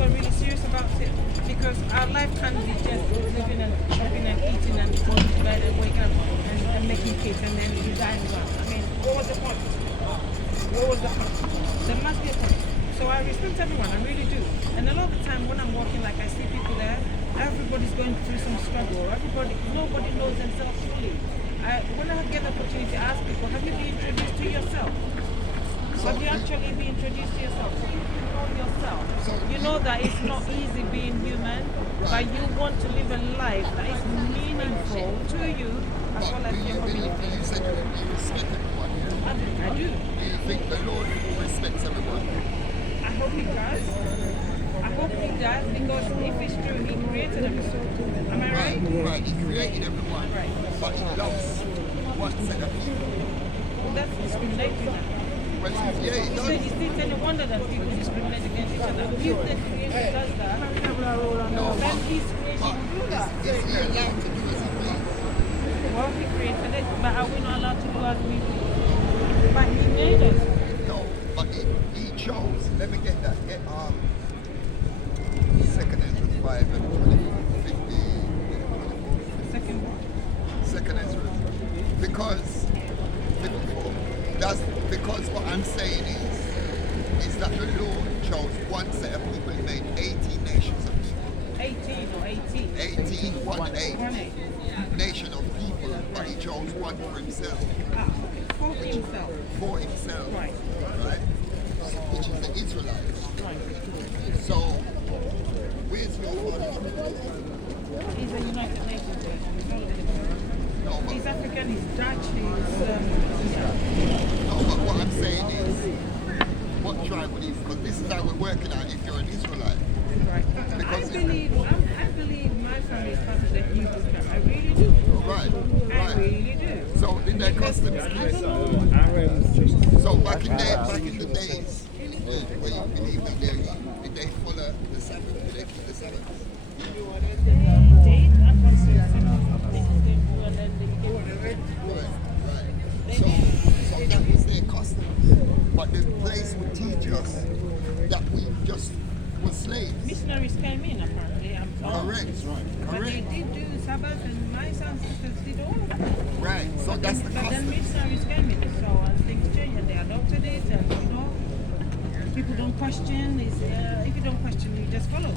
also really serious about it because our life can't be just living and shopping and eating and going to bed and waking up and making kids and then resigning. I mean, what was the point? What was the point? There must be a point. So I respect everyone, I really do. And a lot of the time when I'm walking, like I see people there, everybody's going through some struggle. Nobody knows themselves fully. When I get the opportunity to ask people, have you been introduced to yourself? Have you actually been introduced to yourself? So you know yourself. You know that it's not easy being human, but you want to live a life that is meaningful to you as well as your community. You said you respect everyone. I do. Do you think the Lord respects everyone? I hope he does. I hope he does because if it's true, he created everyone. Am I right? Right, he created everyone, Right. but he loves one set of people. Well, that's discriminatory. Well, yeah, he does. Is it any wonder that people discriminate against each other? If the creator does that, then his creation will do that. Is he allowed to do as he please? Well, he created it, but are we not allowed to do as we please? But he made us. No, but he chose. Let me get that. Get 2nd Ezra 5 and 50. Second one. 2nd Ezra. Because 54. That's because what I'm saying is that the Lord chose one set of people. He made 18 nations of people. 18 or 18? 18, 1-8. 1-8. Nation of people, but he chose one for himself. For himself. For himself. Right. Right? Which is the Israelites. Right. So, where's your father? He's a United Nations person. He's all over the world. No, but, He's African, he's Dutch, he's... no, but what I'm saying is, what tribe would he? Because this is how we're working out if you're an Israelite. Right. I believe my family is part of the Hebrew tribe. I really do. Right, I right. really do. So, in their customs, I don't know. so back in the days, where you believe that did they follow the Sabbath? Did they keep the Sabbath? They did. I can't say that. I know they did do and then they did. Right. So that was their customs. But the place would teach us that we just were slaves. Missionaries came in apparently. I'm told. Correct. But they did do Sabbath and my ancestors did all of that. Right. So that's the But then custom. missionaries came in, so and things changed and they adopted it and people don't question. If you don't question, you just follow.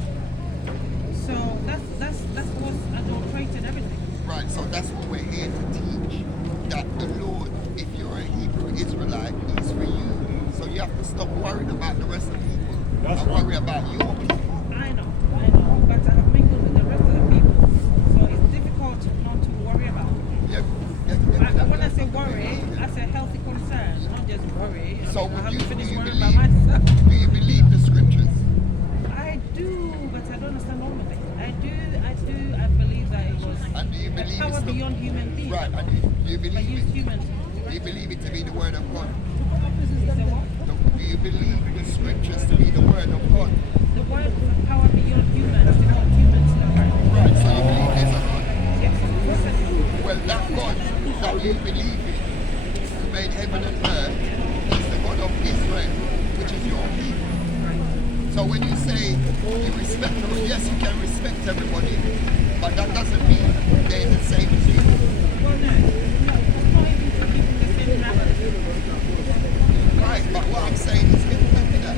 So that's what's adulterated everything. Right. So that's what we're here to teach. That the Lord, if you're a Hebrew Israelite, He's for you. So you have to stop worrying about the rest of the people and worry about your people. I know, but I have mingled with the rest of the people, so it's difficult not to worry about it. When I say worry, I say healthy concern, not just worry. So I have do to finish you worrying about myself. do you believe the scriptures? I do, but I don't understand all of it. I believe that it was And do you a believe power it's the, beyond human beings. right? And do you But believe use it? humans. Do you believe it to be the word of God? Is that what? Do you believe the scriptures to be the word of God? The word of power beyond humans, to what humans know. Right. So you believe there's a God? Yes, of course I do. Well, that God that you believe in, who made heaven and earth, is the God of Israel, which is your people. So when you say you respect them, yes, you can respect everybody, but that doesn't mean they're the same as you. Well, no. It's not even to keeping the same habits. Right, but what I'm saying is, give me that.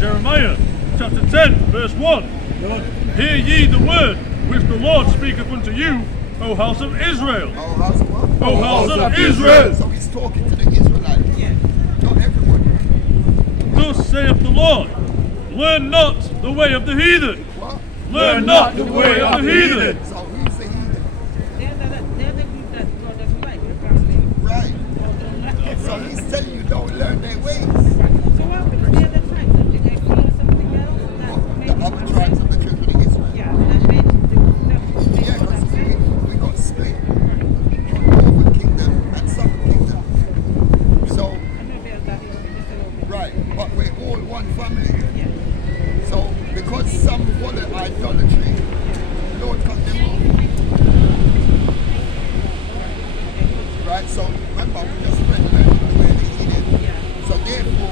Jeremiah chapter 10, verse 1. Hear ye the word which the Lord speaketh unto you, O house of Israel. Oh, how's it work? O house of Israel. So he's talking to the Israelites, Yeah. not everyone. Thus saith the Lord, learn not the way of the heathen. What? Learn not the way of the heathen. So who's the heathen? They're the group that God doesn't like, apparently. Right. Or don't like. So he's telling you don't learn their ways. So what happened to the other tribes? Did they follow something else that made The them other tribes of the children of Israel. Yeah, that made them Yeah, because we got split. Northern kingdom and southern kingdom. So, I know there's that history just a little bit. right, but we're all one family. Yeah. So, because some follow idolatry, the Lord cut them off. Right, so remember, we just read the way they eat it. Yeah. So therefore,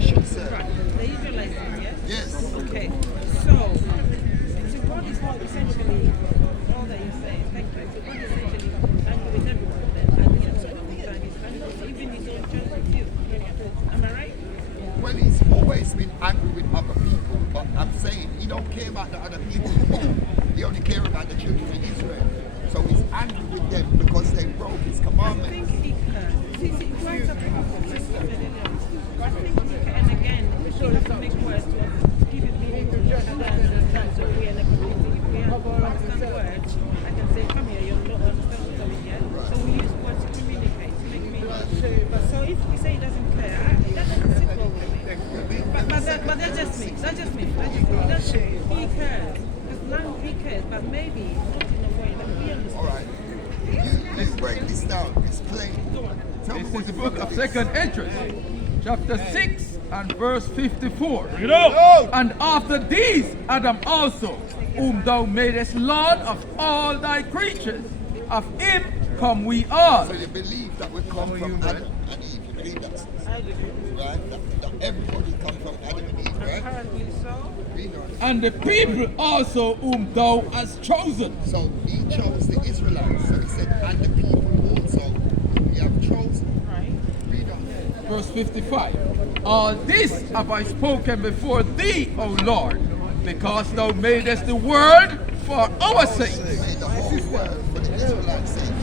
nation, sir. Right. The Israelites, yeah? Yes. Okay. So God is not essentially all that you're saying. Thank you. So God is essentially angry with everyone then. And this is what he's done. He's angry even his own church with you. Am I right? Well, he's always been angry with other people, but I'm saying he don't care about the other people. He only cares about the children of Israel. So he's angry with them because they broke his I commandments. think he can. See, right up to sister earlier. I think he can, and again, we have to make words to give it meaning to understand. So we are in a community. If we have understand words, I can say, come here, you don't understand what's coming here. So we use words to communicate, to make meaning. But so if we say he doesn't care, that doesn't sit well with me. But that's just me. That's just me. He cares. Because now he cares, but maybe not in a way that we understand. All right. Let's break this down. It's plain. Tell me This what is the the book of Second Entrance, chapter 6 and verse 54. Bring it out. And after these Adam also, whom thou madest Lord of all thy creatures, of him come we all. So you believe that we come from Adam and Eve. You believe that? Right? That everybody come from Adam and Eve, right? Apparently so. We know. And the people also whom thou hast chosen. So he chose the Israelites. So he said, and the people also we have chosen. Right. Read on. Verse 55. All this have I spoken before thee, O Lord, because thou madest the world for our sakes. Made the whole world for the Israelites' sake.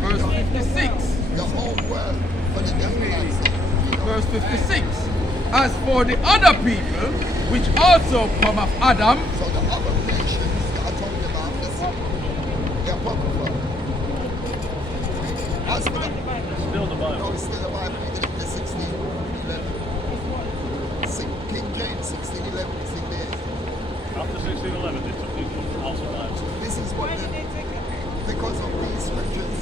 Verse 56. The whole world for the Israelites' sake. Verse 56. As for the other people, which also come of Adam, So the other nations that I told you about, listen, the Apocrypha. As for the Still the Bible. no, it's still the Bible, the 1611. King James 1611 is in there. After 1611, they took these books out of lives. This is what Why did the, they take it? because of these scriptures.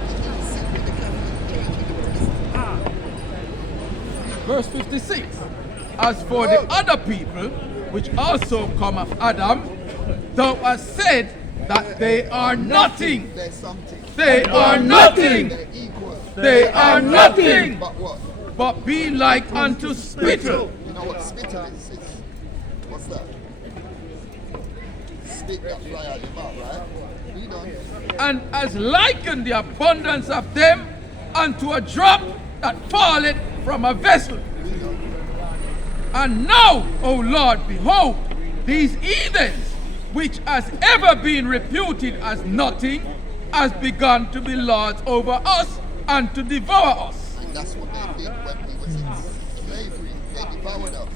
It sit with the Catholic Church in the prison. verse 56. As for the other people, which also come of Adam, thou hast said that they are nothing. There's something. They are nothing. They're equal. They are nothing. But what? But be like unto spittle. You know what spittle is? It's, what's that? Spit that fly out your mouth, right? You don't. And as liken the abundance of them unto a drop that falleth from a vessel. And now, O Lord, behold, these heathens, which has ever been reputed as nothing, has begun to be lords over us and to devour us. And that's what they did when we was in slavery. They devoured us.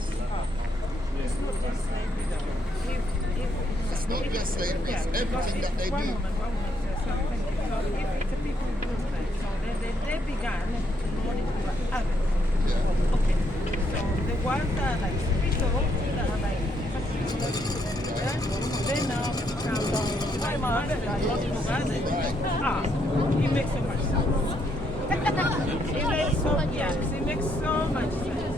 It's not just slavery, it's everything that they do. They began to know Adam. Yeah. Okay. So the ones that are like spiritual, that are like they now come down to like master that not to others. It makes so much sense. It makes so much sense.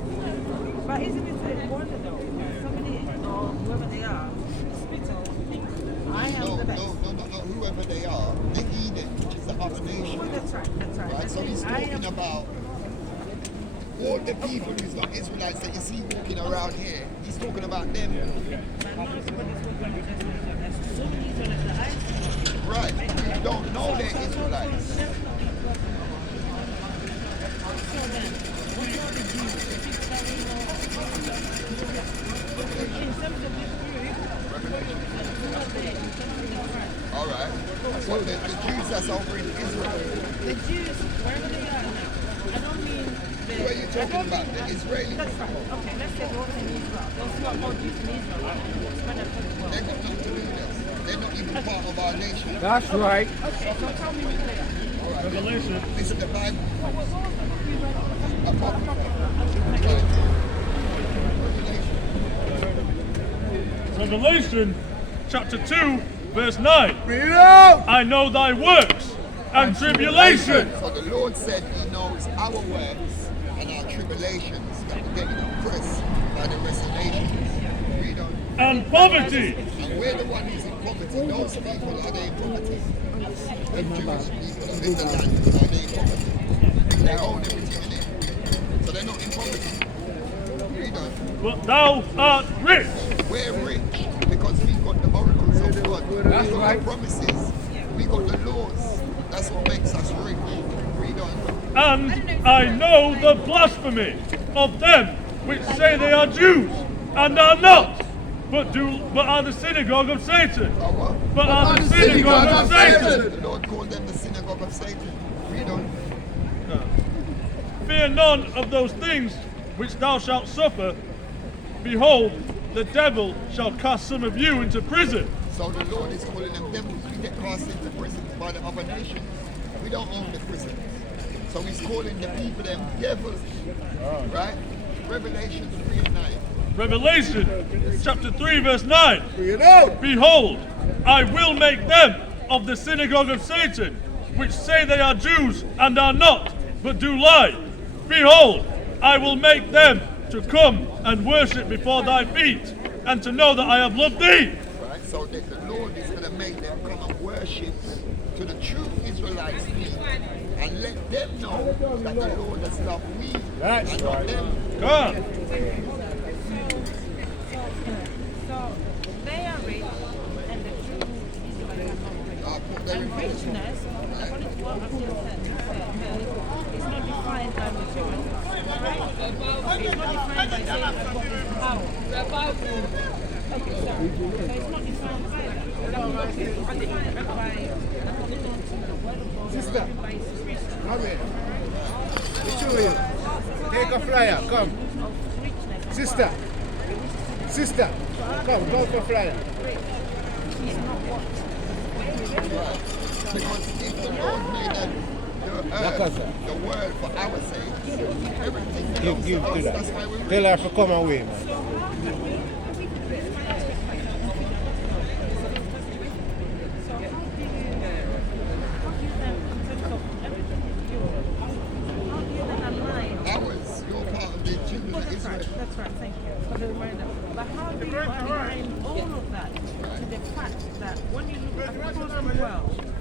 But isn't it a wonder though? Somebody or whoever they are, spiritual thinks I am No, the best. no, whoever they are, the heathen, which is the other nation. Well, that's right. Right? So he's talking about all the people who's not Israelites that you see walking around here. He's talking about them. Right. You don't know they're Israelites. All right. So the Jews that's over in Israel. The Jews, wherever they are now, I don't mean Who are you talking about? The Israelis? That's right. Okay, let's say those in Israel. Those who are more Jews in Israel. Spread across the world. They've got nothing to do with us. They're not even part of our nation. That's right. Okay, so tell me who they are. All right. Revelation. This is the Bible. Revelation chapter 2, verse 9. Read it out. I know thy works and tribulation. So the Lord said he knows our works and our tribulations that we're getting oppressed by the rest of nations. Read on. And poverty. And we're the one who's in poverty. Those people, are they in poverty? The Jewish people in the land, are they in poverty? they own everything in it. So they're not in poverty. Read on. But thou art rich. We're rich because we got the oracles of God. That's We got right. the promises. We got the laws. That's what makes us rich. Read on. And I know the blasphemy of them which say they are Jews and are not, but are the synagogue of Satan. Oh, what? But are the synagogue of Satan. The Lord called them the synagogue of Satan. Read on. Fear none of those things which thou shalt suffer. Behold, the devil shall cast some of you into prison. So the Lord is calling them devils. We get cast into prisons by the other nations. We don't own the prisons. So he's calling the people them devils. Right? Revelation 3 and 9. Revelation chapter 3 verse 9. You know. Behold, I will make them of the synagogue of Satan, which say they are Jews and are not, but do lie. Behold, I will make them to come and worship before thy feet, and to know that I have loved thee. Right? So that the Lord is going to make them come and worship to the true Israelites' feet and let them know that the Lord has loved we and not them. God. So they are rich, and the true Israelites are not rich. And richness, according to what I've just said, it's not defined by material. Right? It's not defined by saying I've got this power. Okay, so it's not defined by that. It's defined by according to the word of God, by His Spirit. Amen. We show you. Take a flyer, come. Of richness. Sister. Sister. Come for flyer. It's not what. Because if the Lord made the earth, the world for our sake, everything belongs to us. That's why we're rich. Tell her to come away, man. Ours, you're part of the children of Israel. That's right, thank you for the reminder. But how do you align all of that to the fact that when you look across the world,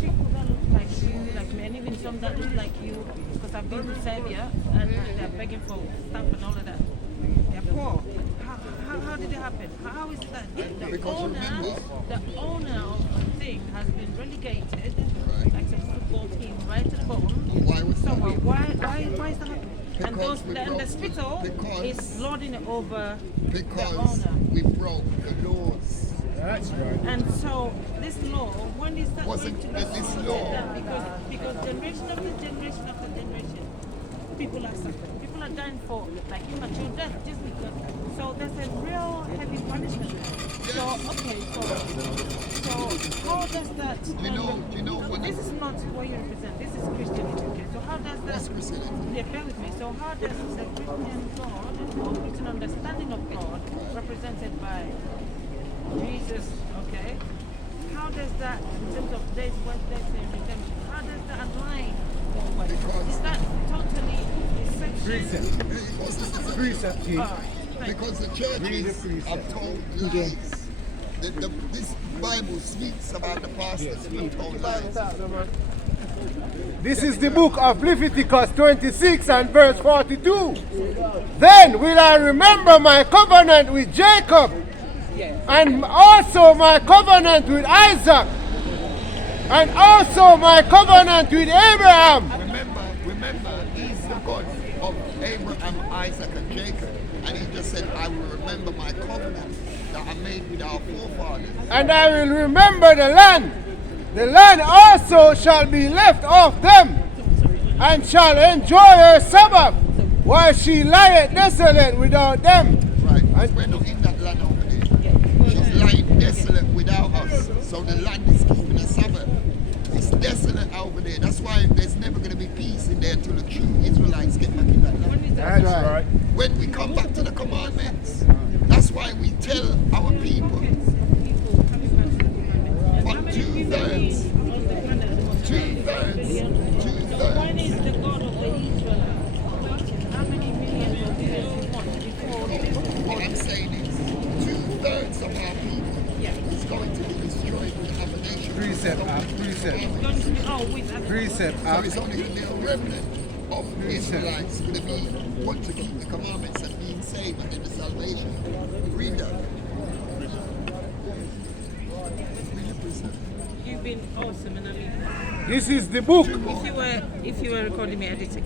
people that look like you, like me, and even some that look like you, because I've been to Serbia and they're begging for stuff and all of that. They're poor. How did it happen? How is it that the owner of the thing has been relegated, like a football team, right to the bottom? Why was that? Why is that happening? And the spittle because- is lording it over the Because owner. we broke the laws. That's right. And so this law, when is that Wasn't going to be this sorted law- out? Because generation after generation after generation, people are suffering. People are dying for like immature death just because. So there's a real heavy punishment. So okay, so how does that? Do you know what This is not what you represent. This is Christianity. Okay, so how does that? That's Christianity. Yeah, bear with me. So how does the Christian God or Christian understanding of God, represented by Jesus, okay? How does that, in terms of this, what they say, redemption, how does that align? Is that totally essential? Precept, King. All right, thank you. Because the Read churches the precept. have told lies. This Bible speaks about the pastors who have told lies. This is the book of Leviticus 26 and verse 42. Then will I remember my covenant with Jacob, and also my covenant with Isaac, and also my covenant with Abraham. Remember, he's the God of Abraham, Isaac, and Jacob. And he just said, I will remember my covenant that I made with our forefathers. And I will remember the land. The land also shall be left of them, and shall enjoy her Sabbath, while she lieth desolate without them. Right, because we're not in that land over there. She's lying desolate without us. So the land is keeping a Sabbath. It's desolate over there. That's why there's never going to be peace in there until the true Israelites get back in that land. That's right. When we come back to the commandments, that's why we tell our people, what, two-thirds. When is the God of the Israelites? How many millions of billions want before What I'm saying is, two-thirds of our people is going to be destroyed with other nations. Precept, it's going to be with precept. So it's only going to be a remnant of of Israelites going to be put to keep the commandments and being saved and get the salvation. Read that. You've been awesome, and I mean, This is the book. if you were recording me editing.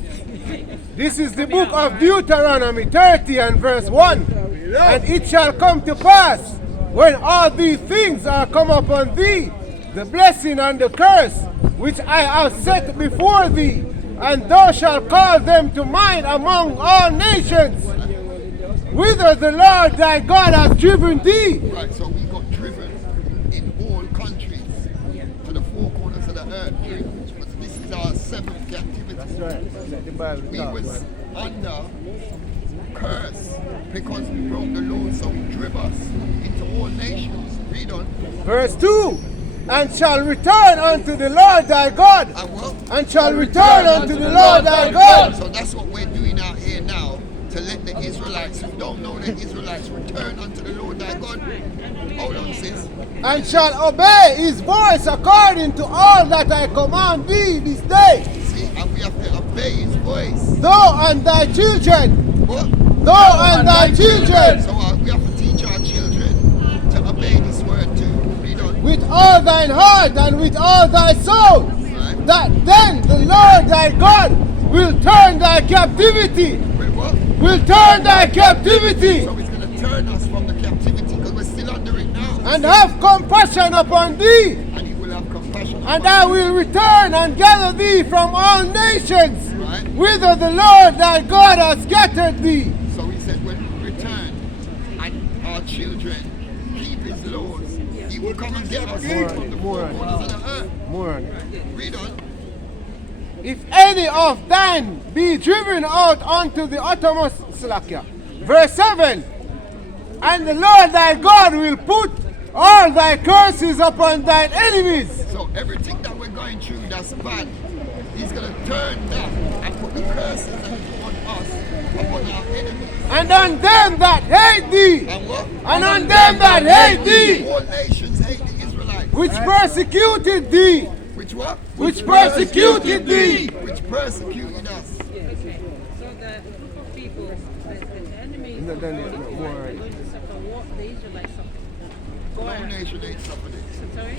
This is the book of Deuteronomy 30 and verse 1. And it shall come to pass, when all these things are come upon thee, the blessing and the curse, which I have set before thee, and thou shalt call them to mind among all nations, whither the Lord thy God hath driven thee. Right, so we got driven in all countries to the four corners of the earth. But this is our seventh captivity. That's right. The Bible We talks. was under curse because we broke the law, so he drove us into all nations. Read on. Verse 2. And shall return unto the Lord thy God. And what? And shall return unto the Lord thy God. So that's what we're doing out here now, to let the Israelites who don't know the Israelites return unto the Lord thy God. Hold on, sis. And shall obey his voice according to all that I command thee this day. See, and we have to obey his voice. Thou and thy children. What? Thou and thy children. So we have to teach our children to obey this word too. Read on. With all thine heart and with all thy soul. Right. That then the Lord thy God will turn thy captivity. Wait, what? Will turn thy captivity. So he's going to turn us from the captivity because we're still under it now. And have compassion upon thee. And he will have compassion. And I will return and gather thee from all nations, Right. whither the Lord thy God has scattered thee. So he said when we return and our children keep his laws, he will come and get us from the four corners of the earth. More. Read on. If any of thine be driven out unto the uttermost Slakia. Verse 7. And the Lord thy God will put all thy curses upon thine enemies. So everything that we're going through that's bad, he's going to turn that and put the curses upon us, upon our enemies. And on them that hate thee. And what? And on them that hate thee. All nations hate the Israelites. Which persecuted thee. Which what? Which persecuted thee. Which persecuted us. Okay, so the group of people, the enemies No, are no, going no, to no, suffer more. what the Israelites suffered. Go No ahead. nation ain't suffered it. Sorry?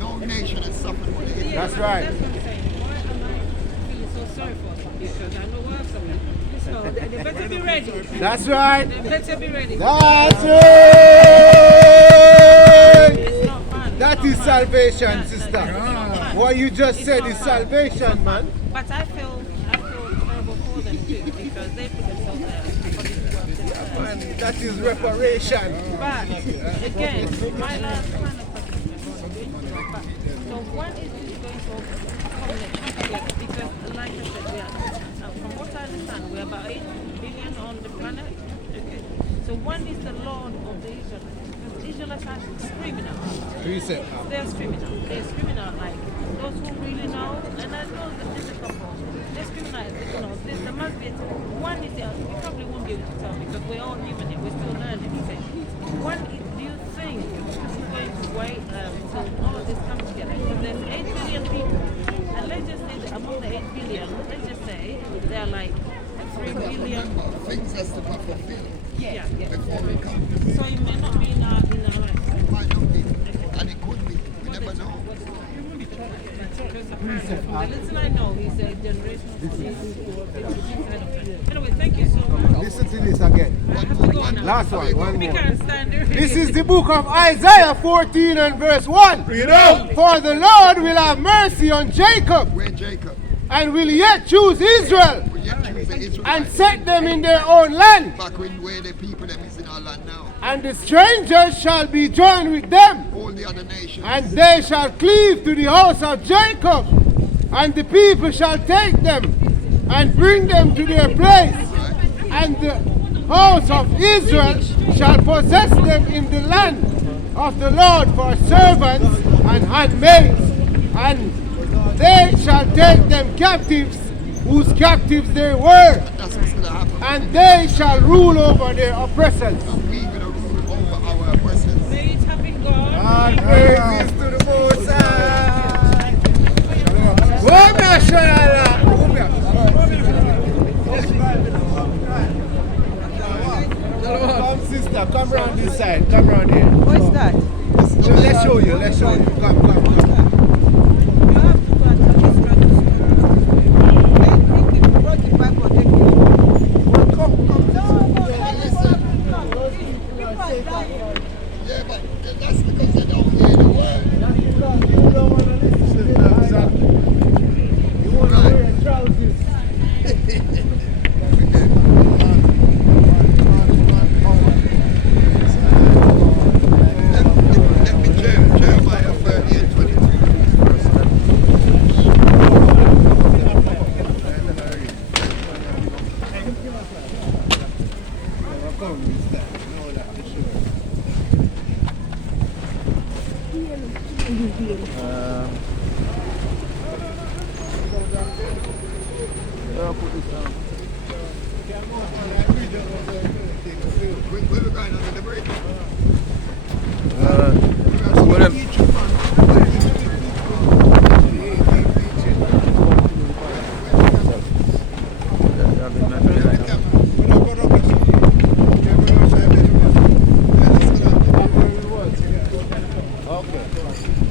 No nation has suffered what the Israelites. That's right. That's what I'm saying. Why am I feeling so sorry for them? Because I know what something. So they better be ready. That's right. They better be ready. That's it. It's not fun. That It's is not fun. salvation, It's sister. not fun. What you just It's said not is fun. salvation, It's not man. fun. But I feel terrible for them too because they put themselves there according to what they said. Man, that is reparation. But again, my last kind of question is so when is this going to come next? Because like I said, we are, from what I understand, we're about 8 billion on the planet. Okay. So when is the Lord of the Israelites? Because the Israelites are screaming out. They're screaming out. They're screaming out like those who really know. And I know that this is not wrong. They're screaming out. You know, there must be one is the other. We probably won't be able to tell because we're all human here. We're still learning. Okay. When do you think this is going to wait till all of this comes together? Because there's 8 billion people, and let's just say that among the 8 billion, let's just say there are like 3 billion. Things has to be fulfilled Yeah. before we come. So it may not be in our life. It might not be, and it could be. We never know. Because apparently, from the little I know, he's a generational. Anyway, thank you so much. Listen to this again. I have to go now. Last one We more. can't stand there. This is the book of Isaiah 14 and verse 1. For the Lord will have mercy on Jacob We're Jacob. and will yet choose Israel We yet choose the and Israelites. set them in their own land. Back when we're the people that is in our land now. And the strangers shall be joined with them. All the other nations. And they shall cleave to the house of Jacob. And the people shall take them and bring them to their place. And the house of Israel shall possess them in the land of the Lord for servants and handmaids. And they shall take them captives, whose captives they were. That's what's going to happen. And they shall rule over their oppressors. We're going to rule over our oppressors. May it have been God. All praises to the Most High. Go, Mashallah. Let me Jeremiah 30 and 23. Where we going under the bridge? Okay.